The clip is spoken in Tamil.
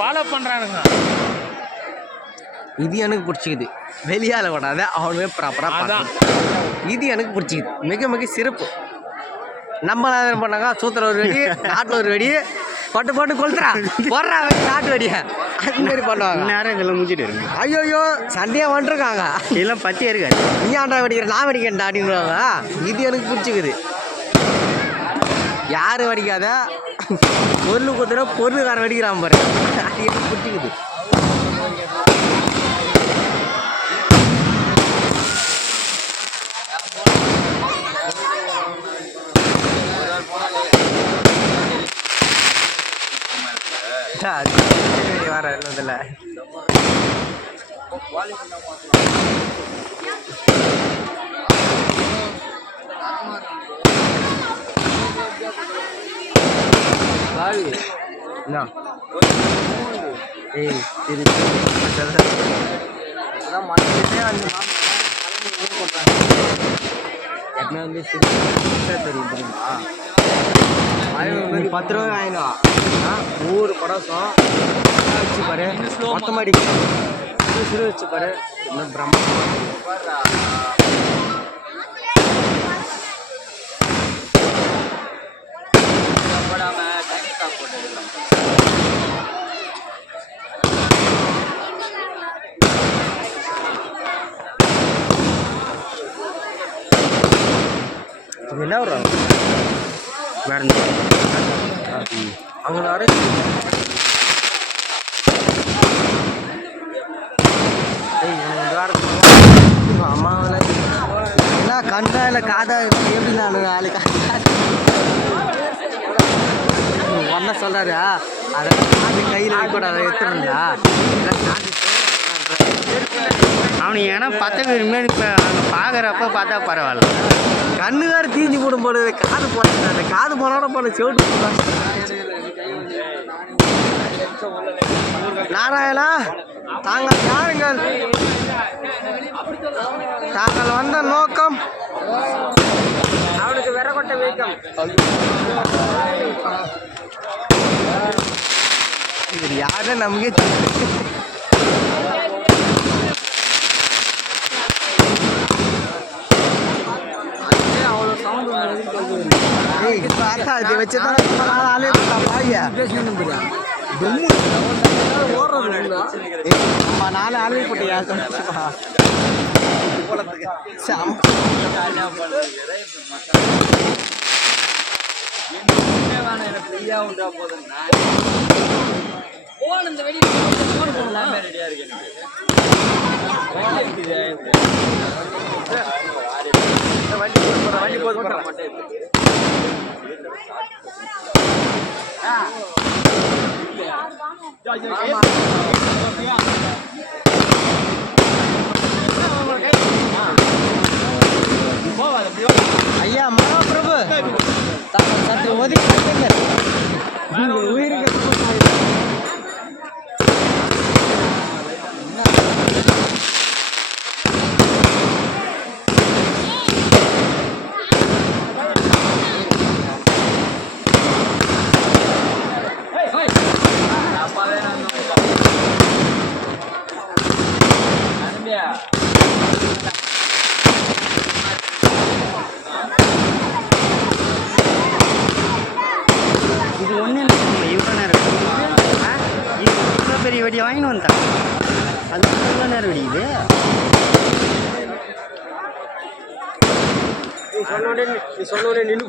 ஃபாலோ பண்ணுறானுங்க. இது எனக்கு பிடிச்சிக்குது. வெளியால் விடாத அவனுமே ப்ராப்பராக அதான் இது எனக்கு பிடிச்சிக்குது. மிக மிக சிறப்பு. நம்ம என்ன பண்ணாங்க, சூத்திர ஒரு வெடி, நாட்டில் ஒரு வெடி, பட்டு போட்டு கொளுத்துறா போடுறா நாட்டு வெடியை அந்த மாதிரி பண்ணுவாங்க. நேரம் இதெல்லாம் முடிச்சுட்டு இருக்கு. ஐயோயோ சண்டையாக வந்துருக்காங்க. இதெல்லாம் பற்றியே இருக்காது. நீ ஆண்டா வெடிக்கிற நான் வெடிக்கிறேன்டா அப்படின்வாங்க. இது எனக்கு பிடிச்சிக்குது. யார் வெடிக்காத பொருள் குத்துற பொருளுக்காரன் வெடிக்கிறான் பாரு. அது எனக்கு பிடிச்சிக்குது. வர இல்லதில்ல ஏய் சரி எப்பவுமே வந்து தெரியும் தெரியுமா? 10 ரூபா வாங்கினோம். ஒவ்வொரு படசம் வச்சு பாரு மொத்தமாடி சிறு வச்சு பாரு. இன்னும் பிரம்ம இது என்ன வரும் வேற அவங்க அம்மாவில் என்ன கண்டா இல்லை காதா எப்படி நான் நாளைக்கு ஒன்ன சொல்கிறாரு. அதை காது கையில் கூட அதை எடுத்துருந்தா அவனுக்கு ஏன்னா பத்தக்கு மேலே இப்போ அங்கே பார்க்குறப்ப பார்த்தா பரவாயில்ல. கண்ணு வேறு தீஞ்சு போடும் போது காது போடுறாங்க. காது போனோட போல செவிட்டு நாராயணா தாங்கள் யாருங்கள்? தாங்கள் வந்த நோக்கம் அவனுக்கு விரகொட்ட வைக்கம். இது யாரும் நமக்கே பார்த்தா இது வச்சுதான் ஆளே பாயா நம்ம 4 ஆளே போட்டியா வண்டி போது ஐயா மகாபிரபு சற்று ஒதுக்கி உயிருக்கு இது ஒன்றும் இல்லை. இவ்வளோ நேரம் இது இவ்வளோ பெரிய வெடியை வாங்கின்னு வந்துட்டான். அது இவ்வளோ நேரம் வெடிக்குது. சொன்ன உடனே நின்று